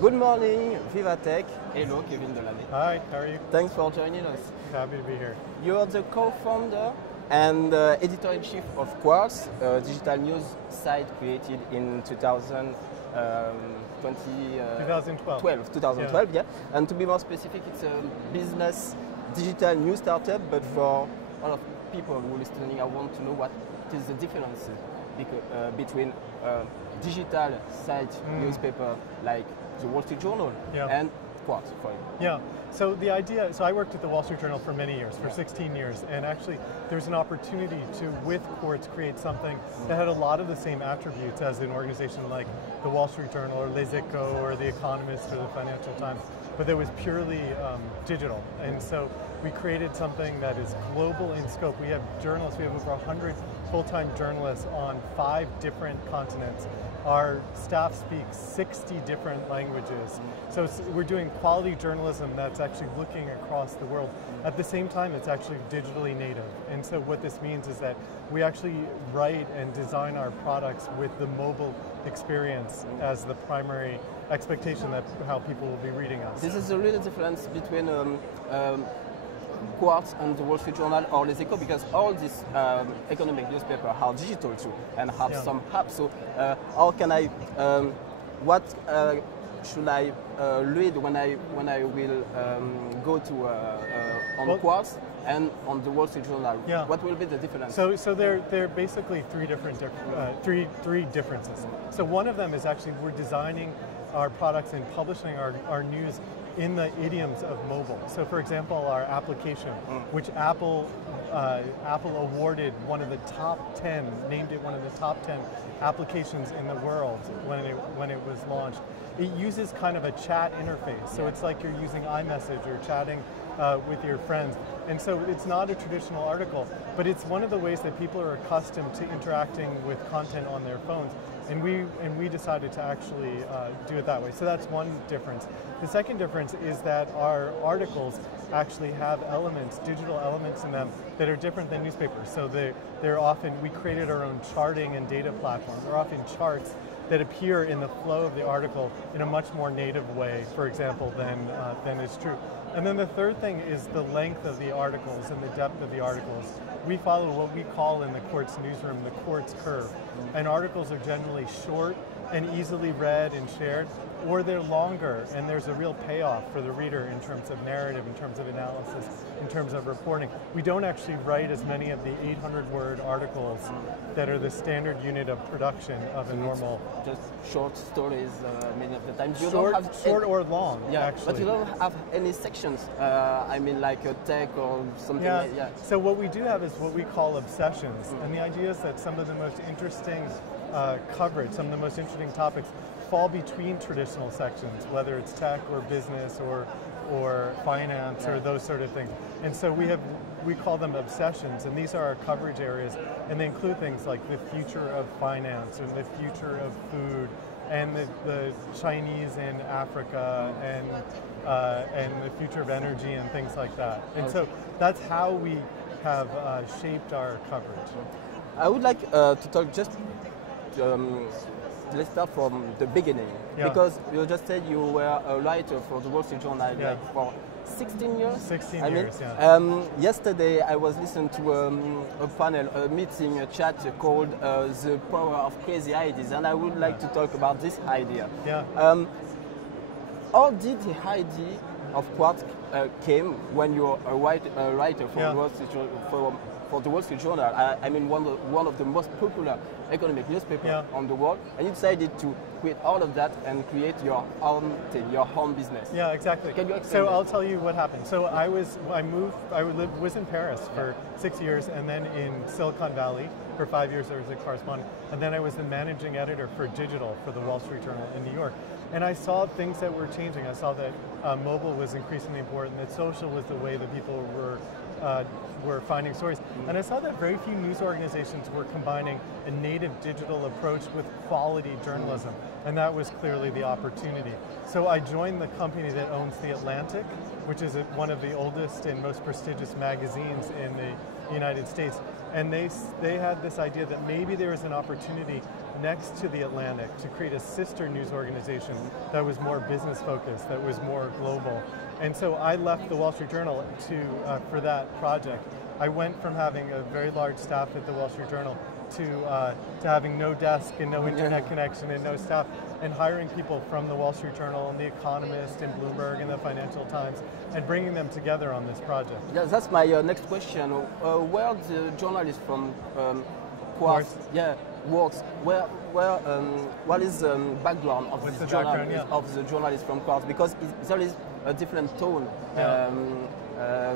Good morning, VivaTech. Hello, Kevin Delaney. Hi, how are you? Thanks for joining us. Happy to be here. You're the co-founder and editor-in-chief of Quartz, a digital news site created in 2012. Yeah. And to be more specific, it's a business digital news startup, but for all of people who are listening, I want to know what is the difference between digital site newspaper like the Wall Street Journal and Quartz for you. Yeah, so the idea, so I worked at the Wall Street Journal for many years, for 16 years, and actually there's an opportunity to, with Quartz, create something that had a lot of the same attributes as an organization like the Wall Street Journal or Les Echos or The Economist or the Financial Times, but that was purely digital. And so we created something that is global in scope. We have journalists, we have over 100 full-time journalists on 5 different continents. Our staff speaks 60 different languages. So we're doing quality journalism that's actually looking across the world. At the same time, it's actually digitally native. And so what this means is that we actually write and design our products with the mobile experience as the primary expectation that how people will be reading us. This is a real difference between Quartz and the Wall Street Journal or Les Echos, because all these economic newspapers are digital too and have some apps. So how can I, what should I read when I will go to on Quartz and on the Wall Street Journal? Yeah. What will be the difference? So they're basically three differences. So one of them is actually we're designing our products and publishing our news in the idioms of mobile. So for example, our application, which Apple awarded one of the top 10, named it one of the top 10 applications in the world when it was launched. It uses kind of a chat interface. So it's like you're using iMessage or chatting with your friends. And so it's not a traditional article, but it's one of the ways that people are accustomed to interacting with content on their phones. And we decided to actually do it that way. So that's one difference. The second difference is that our articles actually have elements, digital elements in them that are different than newspapers. So they're often, we created our own charting and data platform. They're often charts that appear in the flow of the article in a much more native way, for example, than is true. And then the third thing is the length of the articles and the depth of the articles. We follow what we call in the Quartz newsroom the Quartz curve. And articles are generally short and easily read and shared, or they're longer and there's a real payoff for the reader in terms of narrative, in terms of analysis, in terms of reporting. We don't actually write as many of the 800-word articles that are the standard unit of production of a normal... Just short stories many of the time. Short or long, actually. But you don't have any sections, I mean like a tech or something like that. So what we do have is what we call obsessions. And the idea is that some of the most interesting coverage, some of the most interesting topics fall between traditional sections, whether it's tech or business or finance or those sort of things. And so we call them obsessions, and these are our coverage areas, and they include things like the future of finance and the future of food and the Chinese in Africa and the future of energy and things like that. And so that's how we have shaped our coverage. I would like to talk just let's start from the beginning, because you just said you were a writer for the Wall Street Journal like for 16 years? 16 years, Yesterday I was listening to a panel, a meeting, a chat called The Power of Crazy Ideas, and I would like to talk about this idea. How did the idea of Quartz came when you're a writer for the Wall Street Journal? For the Wall Street Journal, I mean one of the most popular economic newspapers on the world, and you decided to quit all of that and create your own thing, your own business. Yeah, exactly. Can you explain that? I'll tell you what happened. So I was in Paris for 6 years, and then in Silicon Valley for 5 years. I was a correspondent, and then I was the managing editor for digital for the Wall Street Journal in New York. And I saw things that were changing. I saw that mobile was increasingly important, that social was the way that people were finding stories. And I saw that very few news organizations were combining a native digital approach with quality journalism. And that was clearly the opportunity. So I joined the company that owns The Atlantic, which is one of the oldest and most prestigious magazines United States. And they had this idea that maybe there was an opportunity next to the Atlantic to create a sister news organization that was more business focused, that was more global. And so I left the Wall Street Journal for that project. I went from having a very large staff at the Wall Street Journal to having no desk and no internet connection and no staff, and hiring people from the Wall Street Journal and The Economist and Bloomberg and the Financial Times and bringing them together on this project. Yeah, that's my next question. Where the journalist from Quartz works, what is the background of the journalist from Quartz? Because there is a different tone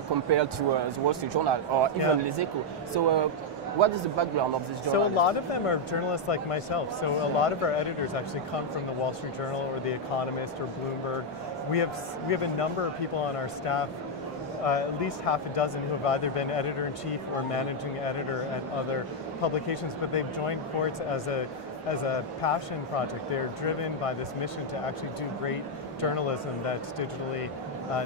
compared to the Wall Street Journal or even Les Echos. So what is the background of this journalist? So a lot of them are journalists like myself. So a lot of our editors actually come from the Wall Street Journal or The Economist or Bloomberg. We have a number of people on our staff, at least half a dozen, who have either been editor-in-chief or managing editor at other publications, but they've joined Quartz as a passion project. They're driven by this mission to actually do great journalism that's digitally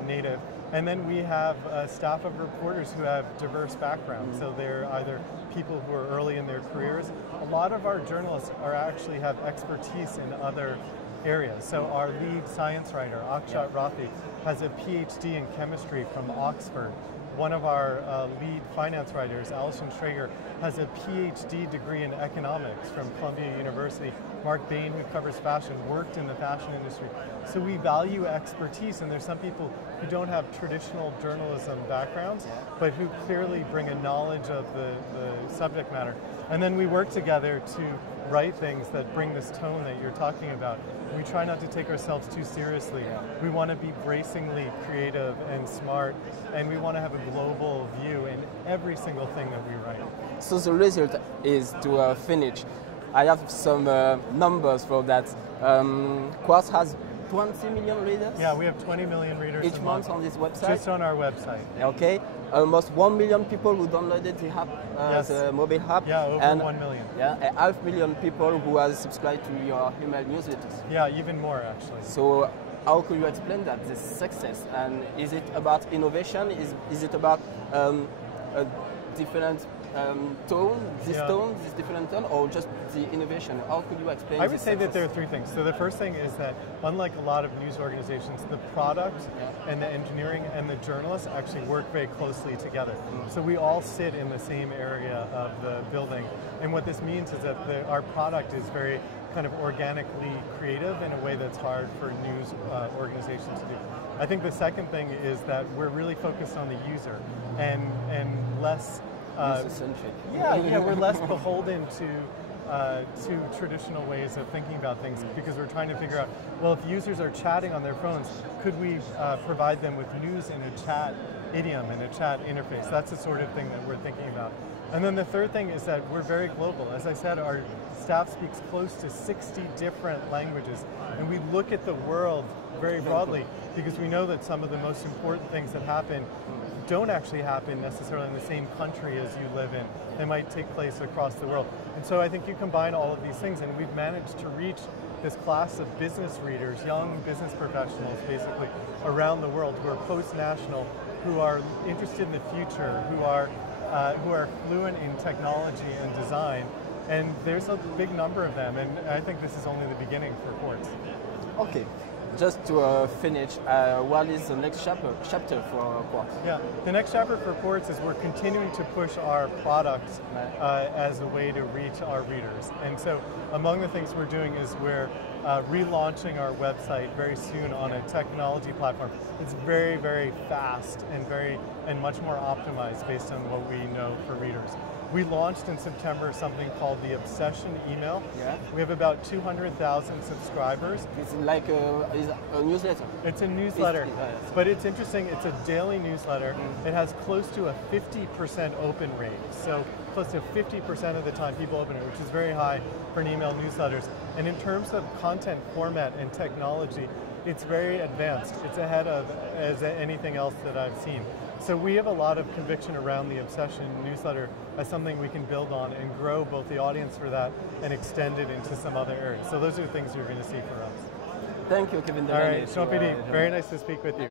native. And then we have a staff of reporters who have diverse backgrounds. So they're either people who are early in their careers. A lot of our journalists actually have expertise in other areas. So our lead science writer, Akshat Rathi, has a PhD in chemistry from Oxford. One of our lead finance writers, Alison Schrager, has a PhD degree in economics from Columbia University. Mark Bain, who covers fashion, worked in the fashion industry. So we value expertise, and there's some people who don't have traditional journalism backgrounds, but who clearly bring a knowledge of the subject matter. And then we work together to write things that bring this tone that you're talking about. We try not to take ourselves too seriously. We want to be bracingly creative and smart, and we want to have a global view in every single thing that we write. So the result is to finish. I have some numbers for that. Quartz has 20 million readers? Yeah, we have 20 million readers each month on this website? Just on our website. Okay. Almost 1 million people who downloaded the app, the mobile app. Yeah, over 1 million. Yeah, 500,000 people who have subscribed to your email newsletters. Yeah, even more actually. So how could you explain that, this success? And is it about innovation? Is it about a different tone, this different tone, or just the innovation? How could you explain? I would say that there are three things. So the first thing is that, unlike a lot of news organizations, the product and the engineering and the journalists actually work very closely together. So we all sit in the same area of the building. And what this means is that our product is very kind of organically creative in a way that's hard for news organizations to do. I think the second thing is that we're really focused on the user and less we're less beholden to traditional ways of thinking about things, because we're trying to figure out, well, if users are chatting on their phones, could we provide them with news in a chat idiom, in a chat interface? That's the sort of thing that we're thinking about. And then the third thing is that we're very global. As I said, our staff speaks close to 60 different languages, and we look at the world very broadly, because we know that some of the most important things that happen don't actually happen necessarily in the same country as you live in. They might take place across the world. And so I think you combine all of these things, and we've managed to reach this class of business readers, young business professionals basically, around the world, who are post-national, who are interested in the future, who are fluent in technology and design. And there's a big number of them, and I think this is only the beginning for Quartz. Okay. Just to finish, what is the next chapter for Quartz? Yeah, the next chapter for Quartz is we're continuing to push our products as a way to reach our readers. And so among the things we're doing is we're relaunching our website very soon on a technology platform. It's very, very fast and much more optimized based on what we know for readers. We launched in September something called the Obsession email. Yeah. We have about 200,000 subscribers. It's like a newsletter. It's a newsletter, but it's interesting. It's a daily newsletter. It has close to a 50% open rate. So close to 50% of the time people open it, which is very high for an email newsletters. And in terms of content format and technology, it's very advanced. It's ahead of anything else that I've seen. So we have a lot of conviction around the Obsession newsletter as something we can build on and grow both the audience for that and extend it into some other areas. So those are the things you're going to see for us. Thank you, Kevin Delaney. All right, Jean-Philippe, very nice to speak with you.